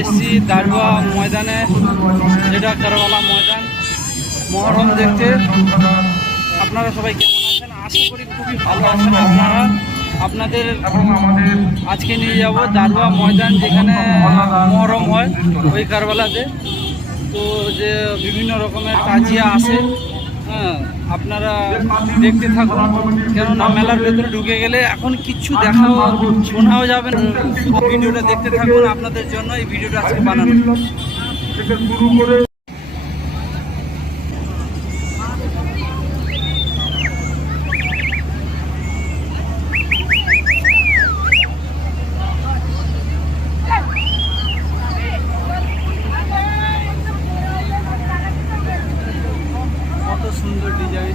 এসছি দারুয়া ময়দানে, যেটা কারবালা ময়দান। মহরম দেখতে। আপনারা সবাই কেমন আছেন? আশা করি খুবই ভালো আছেন আপনারা। আপনাদের আজকে নিয়ে যাব দারুয়া ময়দান, যেখানে মহরম হয় ওই কারবালাতে তো যে বিভিন্ন রকমের আসে হ্যাঁ আপনারা দেখতে থাকুন। কেননা মেলার ভেতরে ঢুকে গেলে এখন কিচ্ছু দেখাও শোনাও যাবে না। শুধু ভিডিওটা দেখতে থাকুন আপনাদের জন্য এই ভিডিওটা আজকে বানানো। কত সুন্দর ডিজাইন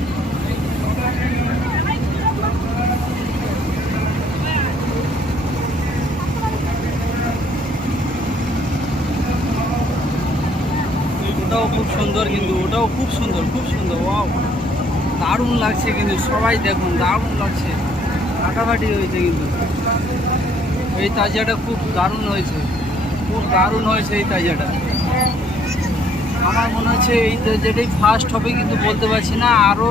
ওটাও খুব সুন্দর কিন্তু ওটাও খুব সুন্দর খুব সুন্দর, ওয়াও। দারুণ লাগছে কিন্তু সবাই দেখুন, দারুণ লাগছে। ফাটাফাটি হয়েছে কিন্তু। এই তাজিয়াটা খুব দারুণ হয়েছে, খুব দারুণ হয়েছে এই তাজিয়াটা। আমার মনে হচ্ছে এই যেটাই ফার্স্ট হবে কিন্তু বলতে পারছি না আরও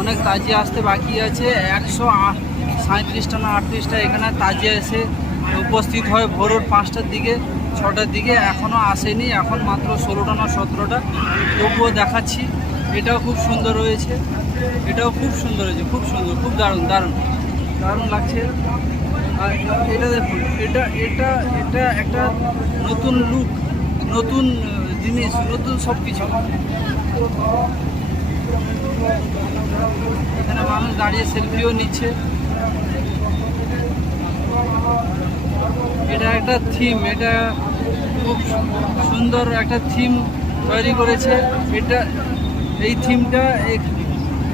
অনেক তাজিয়া আসতে বাকি আছে। একশো সাঁত্রিশটা না আটত্রিশটা এখানে তাজিয়া এসে উপস্থিত হয় ভোরের পাঁচটার দিকে। ছটার দিকে এখনও আসেনি, এখন মাত্র ষোলোটা না সতেরোটা। তবুও দেখাচ্ছি, এটাও খুব সুন্দর হয়েছে, এটাও খুব সুন্দর হয়েছে, খুব সুন্দর, খুব দারুণ দারুণ দারুণ লাগছে। আর এটা দেখুন, এটা এটা এটা একটা নতুন লুক নতুন জিনিস, নতুন সব কিছু এখানে মানুষ দাঁড়িয়ে সেলফিও নিচ্ছে। এটা একটা থিম এটা খুব সুন্দর একটা থিম তৈরি করেছে। এটা, এই থিমটা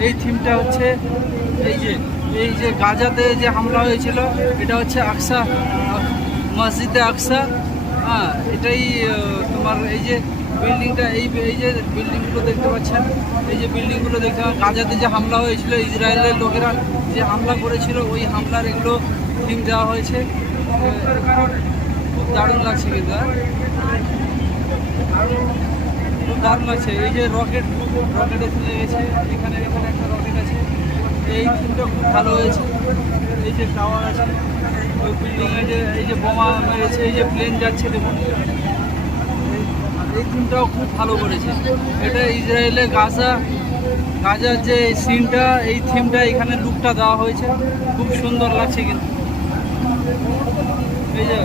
এই থিমটা হচ্ছে এই যে এই যে গাজাতে যে হামলা হয়েছিল, এটা হচ্ছে আকসা, মসজিদে আকসা। হ্যাঁ এটাই তোমার এই যে বিল্ডিংটা এই এই যে বিল্ডিংগুলো দেখতে পাচ্ছেন, এই যে বিল্ডিংগুলো দেখতে গাজাতে যে হামলা হয়েছিল, ইসরায়েলের লোকেরা যে হামলা করেছিল, ওই হামলার এগুলো থিম দেওয়া হয়েছে। খুব দারুণ লাগছে কিন্তু হ্যাঁ? খুব দারুণ লাগছে। এই যে রকেট রকেট এসে লেগেছে এখানে এখানে একটা রকেট আছে। এই থিমটা খুব ভালো হয়েছে। এই যে টাওয়ার আছে, ওই বিল্ডিংয়ে যে, এই যে বোমা মেরেছে, এই যে প্লেন যাচ্ছে, দেখুন। এই- এই থিমটাও খুব ভালো করেছে। এটা ইসরায়েলে গাজা, গাজার যে সিনটা এই থিমটা এখানে লুকটা দেওয়া হয়েছে। খুব সুন্দর লাগছে কিন্তু। এই যে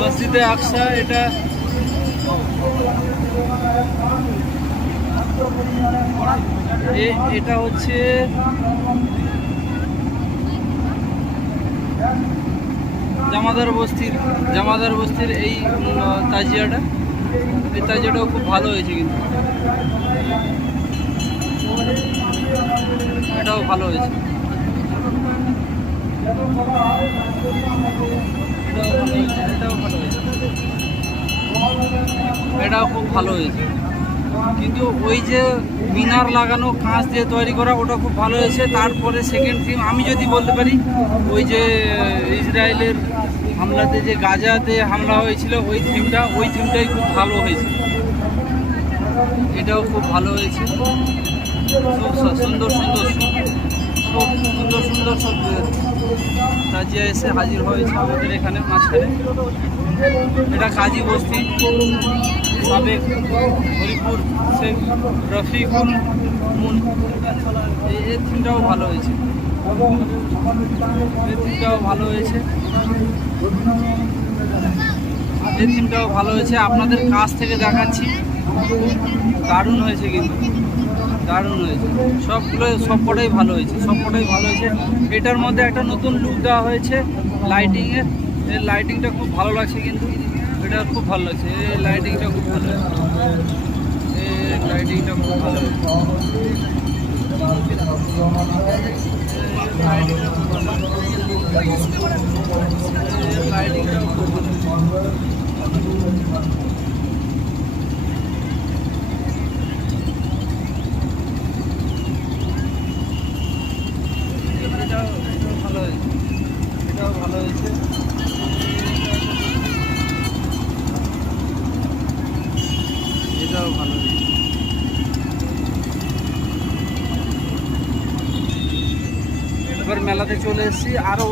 মসজিদে আকসা, এটা এটা হচ্ছে জামাদার বস্তির জামাদার বস্তির এই তাজিয়াটা। এই তাজিয়াটাও খুব ভালো হয়েছে কিন্তু। এটাও ভালো হয়েছে। এটাও খুব ভালো হয়েছে কিন্তু ওই যে মিনার লাগানো কাঁচ দিয়ে তৈরি করা ওটা খুব ভালো হয়েছে তারপরে সেকেন্ড থিম আমি যদি বলতে পারি ওই যে ইসরায়েলের হামলাতে যে গাজাতে হামলা হয়েছিল ওই থিমটা ওই থিমটাই খুব ভালো হয়েছে এটাও খুব ভালো হয়েছে খুব সুন্দর সুন্দর খুব সুন্দর সুন্দর সব তাজিয়া এসে হাজির হয়েছে আমাদের এখানে মাঝখানে। এটা কাজী বস্তি, সাবেক হরিপুর শেখ রফিকুল মুন। এই থিমটাও ভালো হয়েছে। এই থিমটাও ভালো হয়েছে। এই থিমটাও ভালো হয়েছে। আপনাদের কাছ থেকে দেখাচ্ছি। দারুণ হয়েছে কিন্তু। দারুণ হয়েছে। সবগুলো সবকটাই ভালো হয়েছে, সবকটাই ভালো হয়েছে। এটার মধ্যে একটা নতুন লুক দেওয়া হয়েছে লাইটিংয়ের এই লাইটিংটা খুব ভালো লাগছে কিন্তু। এটা খুব ভালো লাগছে। এই লাইটিংটা খুব ভালো এই লাইটিংটা খুব ভালো লাইটিংটা খুব ভালো মেলাতে চলে এসেছি আরও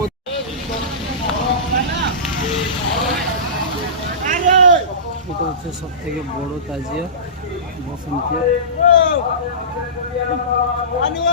এটা হচ্ছে সব থেকে বড় তাজিয়া বসন্তিয়া। দিকে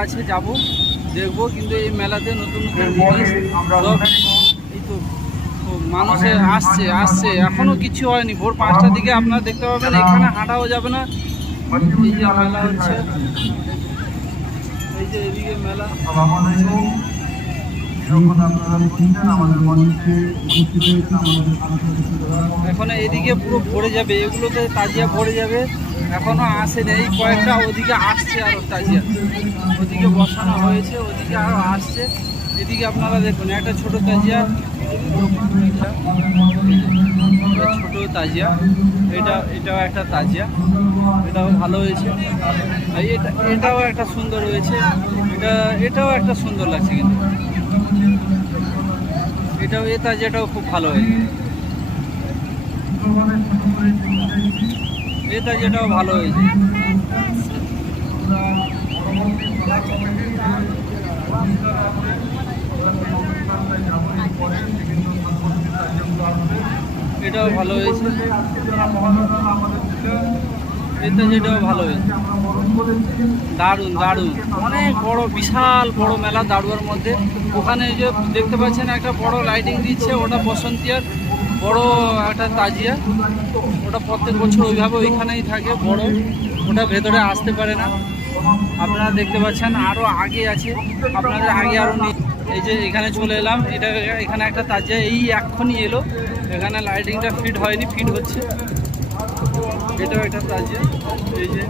আছে যাব দেখব কিন্তু এই মেলাতে নতুন নতুন জিনিস তো ও, মানুষে আসছে আসছে। এখনও কিছু হয়নি। ভোর পাঁচটার দিকে আপনারা দেখতে পাবেন এখানে হাঁটাও যাবে না। মেলা হচ্ছে। এই যে এদিকে মেলা। এখন এদিকে পুরো ভরে যাবে। এগুলোতে তাজিয়া ভরে যাবে। এখনও আসেনি। এই কয়েকটা ওদিকে আসছে আরও তাজিয়া। ওদিকে বসানো হয়েছে ওদিকে আরও আসছে। এদিকে আপনারা দেখুন একটা ছোট তাজিয়া। ছোট তাজিয়া। এটা, এটাও একটা তাজিয়া। এটাও ভালো হয়েছে। এটা, এটাও একটা সুন্দর হয়েছে। এটা, এটাও একটা সুন্দর লাগছে কিন্তু। এটাও, এ তাজিয়াটাও খুব ভালো হয়েছে। এটা যেটাও ভালো হয়েছে। এটাও ভালো হয়েছে। এটা যেটাও ভালো হয়েছে। দারুণ দারুণ। অনেক বড় বিশাল বড় মেলা দারুয়ার মধ্যে। ওখানে যে দেখতে পাচ্ছেন একটা বড় লাইটিং দিচ্ছে ওটা বসন্তিয়ার। বড় একটা তাজিয়া। ওটা প্রত্যেক বছর ওইভাবে ওইখানেই থাকে বড়। ওটা ভেতরে আসতে পারে না। আপনারা দেখতে পাচ্ছেন আরও আগে আছে। আপনাদের আগে আরও এই যে এখানে চলে এলাম। এটা এখানে একটা তাজিয়া এই এক্ষুনি এলো। এখানে লাইটিংটা ফিট হয়নি ফিট হচ্ছে। এটাও একটা তাজিয়া এই যে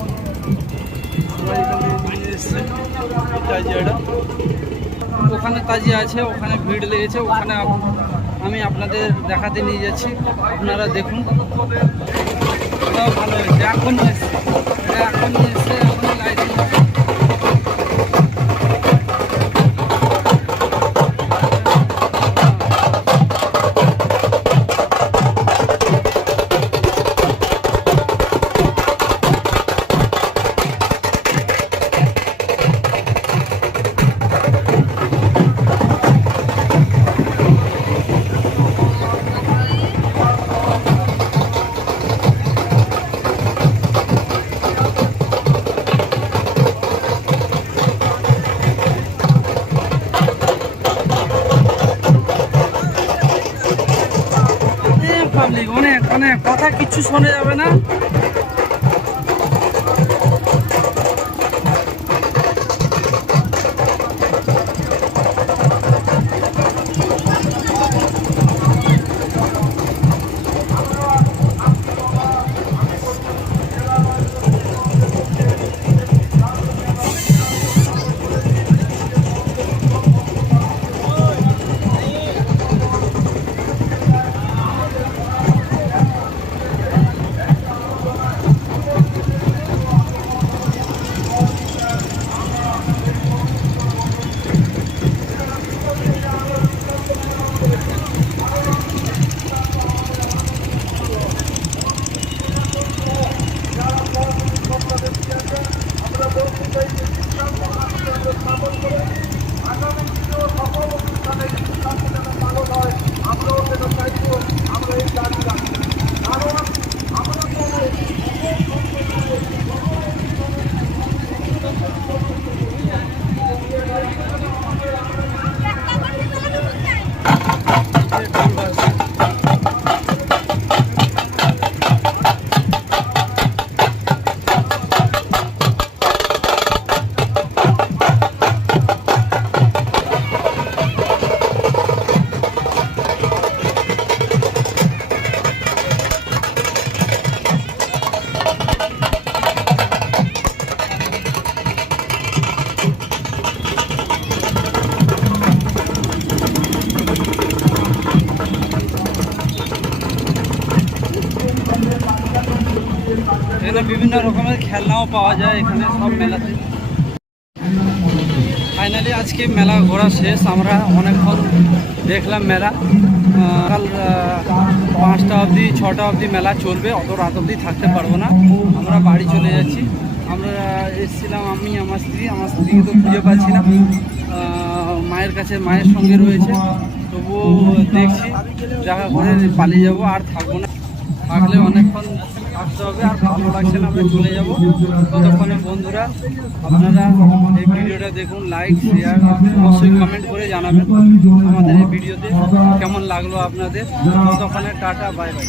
ওখানে তাজিয়া আছে, ওখানে ভিড় লেগেছে, ওখানে আমি আপনাদের দেখাতে নিয়ে যাচ্ছি। আপনারা দেখুন। ভালো হয়েছে। এখন এসছে। এখন এসছে এখন লাইটিং অনেক কথা কিছু শোনা যাবে না। এখানে বিভিন্ন রকমের খেলনাও পাওয়া যায়, এখানে সব মেলাতে। ফাইনালি আজকে মেলা ঘোরা শেষ, আমরা অনেকক্ষণ দেখলাম মেলা। কাল পাঁচটা অবধি, ছটা অবধি মেলা চলবে, অত রাত অবধি থাকতে পারব না। আমরা বাড়ি চলে যাচ্ছি। আমরা এসেছিলাম আমি, আমার স্ত্রী, আমার স্ত্রীকে তো খুঁজে পাচ্ছি না। মায়ের কাছে, মায়ের সঙ্গে রয়েছে। তবুও দেখছি দেখা করে পালিয়ে যাব, আর থাকব না। থাকলে অনেকক্ষণ থাকতে হবে, আর ভালো লাগছে না, আমরা চলে যাব। ততক্ষণে বন্ধুরা, আপনারা এই ভিডিওটা দেখুন লাইক শেয়ার অবশ্যই কমেন্ট করে জানাবেন আমাদের এই ভিডিওতে কেমন লাগল আপনাদের। ততক্ষণে টাটা বাই বাই